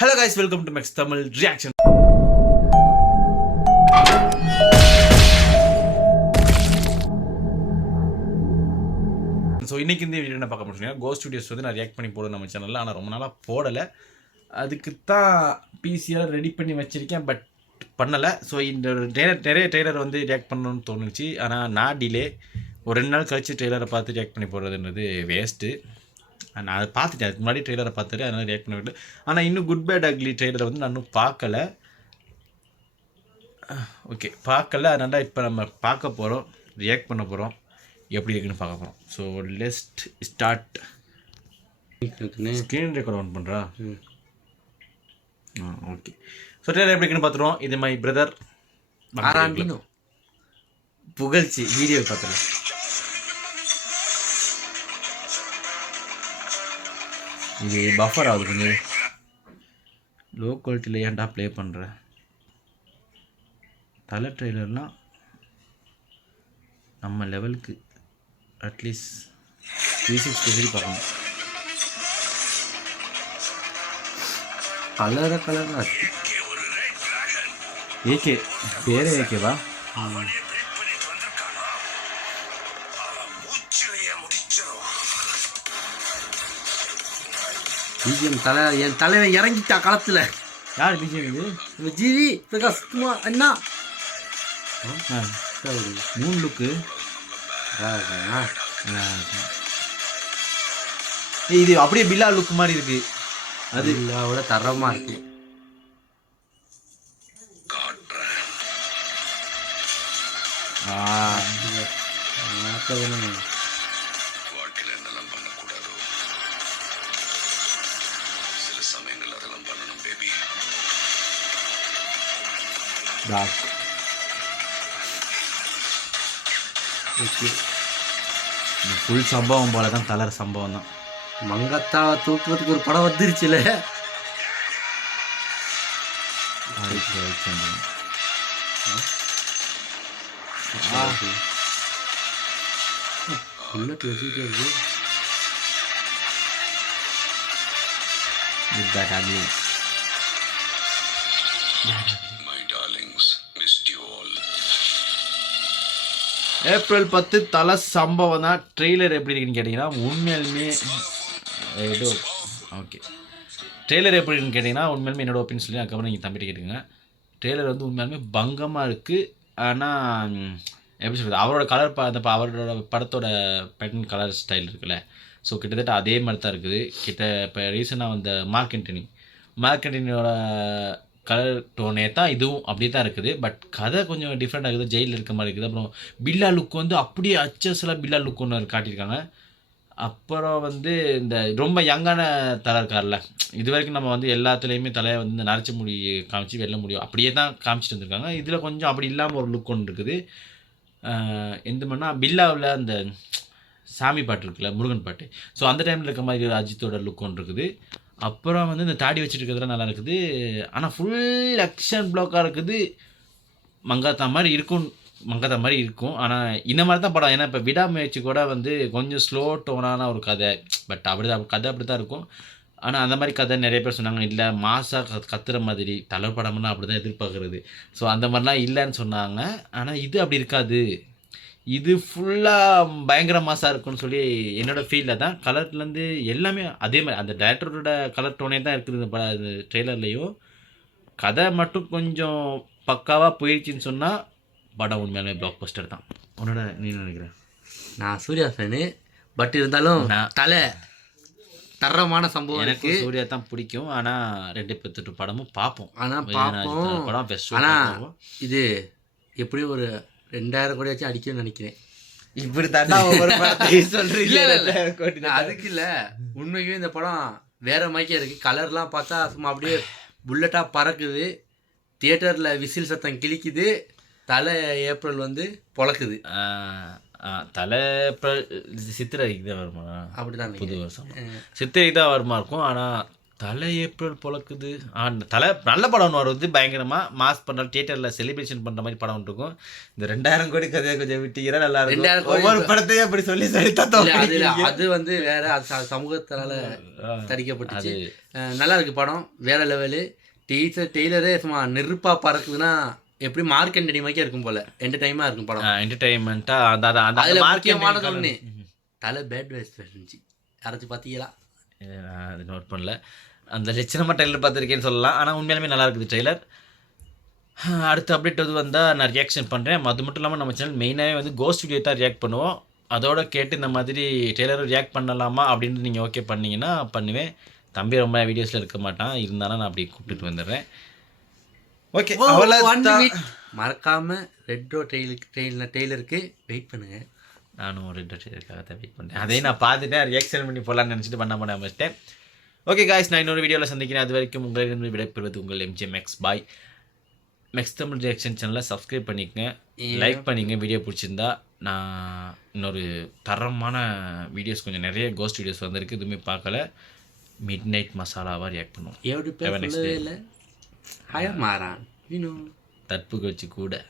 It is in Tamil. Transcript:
Hello guys welcome to Max Tamil reaction so இன்றைக்கி இந்த வீடியோ என்ன பார்க்க முடியும் கோ ஸ்டுடியோஸ் வந்து நான் ரியாக்ட் பண்ணி போடுவேன் நம்ம சேனலில் ஆனால் ரொம்ப நாளாக போடலை. அதுக்கு தான் பிசிஆர் ரெடி பண்ணி வச்சுருக்கேன் பட் பண்ணலை. ஸோ இந்த ட்ரெய்லர் நிறைய ட்ரெய்லர் வந்து ரியாக்ட் பண்ணணும்னு தோணுச்சு. ஆனால் நான் டிலே ஒரு ரெண்டு நாள் கழித்து ட்ரெய்லரை பார்த்து ரியாக்ட் பண்ணி போடுறதுன்றது வேஸ்ட்டு நான் அதை பார்த்துட்டேன். அதுக்கு முன்னாடி ட்ரெய்லரை பார்த்துட்டு அதனால் ரியாக்ட் பண்ண விட்டு ஆனால் இன்னும் குட் பேட் அக்லி ட்ரெய்லரை வந்து நான் இன்னும் பார்க்கல. ஓகே பார்க்கல. அதனால் இப்போ நம்ம பார்க்க போகிறோம் ரியாக்ட் பண்ண போகிறோம் எப்படி இருக்குன்னு பார்க்க போகிறோம் ஸோ லெஸ்ட் ஸ்டார்ட் ஸ்க்ரீன் ரெக்கார்ட் ஆன் பண்ணுறா ஓகே ஸோ ட்ரெய்லர் எப்படி இருக்குன்னு பார்த்துருவோம். இது மை பிரதர் புகழ்ச்சி. வீடியோ பார்த்துருவேன் இது பஃபர் ஆகுது கொஞ்சம் லோ குவாலிட்டியில் ஏன்டா ப்ளே பண்ணுற தலை ட்ரெய்லர்லாம் நம்ம லெவலுக்கு அட்லீஸ்ட் த்ரீ சிக்ஸ்டி டிகிரி பார்க்கணும். கலர கலரா இருக்கு ஏகே பேரே ஏகேவா ஆமாம் பிஜிஎம் தலை என் தலைவன் இறங்கிட்டா களத்துல. யார் பிஜிஎம் இது? நம்ம ஜிவி பிரகாஷ் குமார் அண்ணா. மூணு லுக்கு இது அப்படியே பில்லா லுக் மாதிரி இருக்கு. அது விட தரமா இருக்கு. ஆ. டார்க் ஓகே ஃபுல் சம்பவம் போல தான் கலர் சம்பவம் தான். மங்கத்தா தூக்குறதுக்கு ஒரு படம் வந்துருச்சுல. புல்லட் ஏப்ரல் பத்து தலை சம்பவம் தான் ட்ரெய்லர் எப்படி இருக்குன்னு கேட்டிங்கன்னா உண்மையிலுமே ஏதோ ஓகே ட்ரெய்லர் எப்படி இருக்குன்னு கேட்டிங்கன்னா உண்மையிலுமே என்னோட ஒப்பீனியன் சொல்லி அதுக்கப்புறம் நீங்கள் தம்பிட்டு கேட்டுங்க ட்ரெய்லர் வந்து உண்மையாலுமே பங்கமாக இருக்குது ஆனால் எப்படி சொல்கிறது அவரோட கலர் ப அந்த அவரோட படத்தோட பேட்டர்ன் கலர் ஸ்டைல் இருக்குல்ல. ஸோ கிட்டத்தட்ட அதே மாதிரி தான் இருக்குது. கிட்ட இப்போ ரீசெண்டாக வந்த மார்க் ஆண்டனி மார்க் ஆண்டனியோட கலர் டோனே தான் இதுவும் அப்படியே தான் இருக்குது. பட் கதை கொஞ்சம் டிஃப்ரெண்டாக இருக்குது. ஜெயிலில் இருக்க மாதிரி இருக்குது. அப்புறம் பில்லா லுக் வந்து அப்படியே அச்சஸில் பில்லா லுக் ஒன்று காட்டியிருக்காங்க. அப்புறம் வந்து இந்த ரொம்ப யங்கான தலை இருக்கார்ல இது வரைக்கும் நம்ம வந்து எல்லாத்துலேயுமே தலையை வந்து இந்த நரைச்ச முடி காமிச்சு வெள்ள முடியும் அப்படியே தான் காமிச்சிட்டு வந்திருக்காங்க. இதில் கொஞ்சம் அப்படி இல்லாமல் ஒரு லுக் ஒன்று இருக்குது. எந்த மாதிரினா பில்லாவில் அந்த சாமி பாட்டு இருக்குல்ல முருகன் பாட்டு. ஸோ அந்த டைமில் இருக்க மாதிரி ஒரு அஜித்தோட லுக் ஒன்று இருக்குது. அப்புறம் வந்து இந்த தாடி வச்சுட்டு இருக்கிறதுலாம் நல்லா இருக்குது. ஆனால் ஃபுல் ஆக்ஷன் ப்ளாக்காக இருக்குது. மங்காத்தா மாதிரி இருக்கும் மங்காத்தா மாதிரி இருக்கும். ஆனால் இந்த மாதிரி தான் படம். ஏன்னா இப்போ விடாமுயற்சி கூட வந்து கொஞ்சம் ஸ்லோ டோனான ஒரு கதை. பட் அப்படி தான் கதை அப்படி தான் இருக்கும். ஆனால் அந்த மாதிரி கதை நிறைய பேர் சொன்னாங்க இல்லை மாசாக க கத்துற மாதிரி தலை படம்னா அப்படி தான் எதிர்பார்க்குறது. ஸோ அந்த மாதிரிலாம் இல்லைன்னு சொன்னாங்க. ஆனால் இது அப்படி இருக்காது. இது ஃபுல்லாக பயங்கர மாசாக இருக்கும்னு சொல்லி என்னோட ஃபீலில் தான். கலர்லேருந்து எல்லாமே அதே மாதிரி அந்த டேரக்டரோட கலர் டோனே தான் இருக்குது பட இந்த ட்ரெய்லர்லேயும் கதை மட்டும் கொஞ்சம் பக்காவாக போயிடுச்சுன்னு சொன்னால் படம் உண்மையாலுமே பிளாக் பஸ்டர் தான். உன்னோட நீ என்ன நினைக்கிற? நான் சூர்யா ஃபேனு பட் இருந்தாலும் நான்- தலை தரமான சம்பவம் எனக்கு சூர்யா தான் பிடிக்கும். ஆனால் ரெண்டு பத்து படமும் பார்ப்போம். ஆனா விஜயநாத் பார்ப்போம். படம் பெஸ்ட் ஆனா இது எப்படியும் ஒரு ரெண்டாயிரம் கோடியாச்சும் அடிக்கும்னு நினைக்கிறேன். இப்படி தாண்டா ஒவ்வொரு படத்தையும் சொல்றீங்க. நான் அதுக்கு இல்ல. உண்மைக்குமே இந்த படம் வேற மாதிரியே இருக்கு. கலர்லாம் பார்த்தா சும்மா அப்படியே புல்லட்டா பறக்குது. தியேட்டர்ல விசில் சத்தம் கிழிக்குது. தலை ஏப்ரல் வந்து பொழக்குது. தலை இப்போ சித்திரைக்கு தான் வருமா? அப்படிதான் புது. வருஷம். சித்திரைக்கு தான் வருமா இருக்கும். ஆனால் தலை ஏப்ரல் பொழக்குது தலை நல்ல படம் ஒன்று வருது பயங்கரமாக மாஸ் பண்ணுற தியேட்டரில் செலிப்ரேஷன் பண்ணுற மாதிரி படம் ஒன்று இருக்கும். இந்த ரெண்டாயிரம் கோடி கதையை கொஞ்சம் விட்டீங்கன்னா நல்லா இருக்கும். ஒவ்வொரு படத்தையும் அப்படி சொல்லி சொல்லி தான் அது வந்து வேற அது ச- சமூகத்தால தடிக்கப்பட்டுச்சு நல்லா இருக்கு படம். வேற லெவலு டீச்சர் டெய்லரே சும்மா நெருப்பா பறக்குதுன்னா எப்படி மார்க்கெட் அடிமைக்கே இருக்கும் போல. என்டர்டைமா இருக்கும் படம். என்டர்டைன்மெண்ட்டாக அந்த அதுல colour- ஒண்ணு. தலை பேட் வேஸ்ட் இருந்துச்சு. யாராச்சும் பார்த்தீங்களா அது நோட் பண்ணல. அந்த லட்சணமாக ட்ரெய்லர் பார்த்துருக்கேன்னு சொல்லலாம். ஆனால் உண்மையாலுமே நல்லா இருக்குது ட்ரெய்லர் அடுத்த அப்டேட் வந்து வந்தால் நான் ரியாக்ஷன் பண்ணுறேன் அது மட்டும் இல்லாமல் நம்ம சேனல் மெயினாகவே வந்து கோஸ்ட் வீடியோ தான் ரியாக்ட் பண்ணுவோம். அதோட கேட்டு இந்த மாதிரி ட்ரெய்லர் ரியாக்ட் பண்ணலாமா அப்படின்னு நீங்கள் ஓகே பண்ணீங்கன்னா பண்ணுவேன். தம்பி ரொம்ப வீடியோஸில் இருக்க மாட்டான். இருந்தாலும் நான் அப்படி கூப்பிட்டுட்டு வந்துடுறேன். ஓகே மறக்காம ரெட்ரோ ட்ரெயிலுக்கு ட்ரெயிலில் டெய்லருக்கு வெயிட் பண்ணுங்க. நானும் ரெண்டு ட்ரெய்லருக்காக தான் வெயிட் பண்ணேன் அதையும் நான் பார்த்துட்டேன். ரியாக்ஷன் பண்ணி போகலான்னு நினச்சிட்டு பண்ண பண்ண ஆரம்பிச்சிட்டேன் ஓகே காய்ஸ் நான் இன்னொரு வீடியோவில் சந்திக்கிறேன். அது வரைக்கும் உங்களிடம் விடைபெறுவது உங்கள் MGM X boy Max Tamil reaction சேனலை சப்ஸ்கிரைப் பண்ணிக்கங்க. லைக் பண்ணிங்க வீடியோ பிடிச்சிருந்தா. நான் இன்னொரு தரமான வீடியோஸ் கொஞ்சம் நிறைய கோஸ்ட் வீடியோஸ் வந்திருக்கு. எதுவுமே பார்க்கல. மிட் நைட் மசாலாவாக ரியாக்ட் பண்ணுவோம் எப்படி பேர். இல்லை மாறான் வச்சு கூட.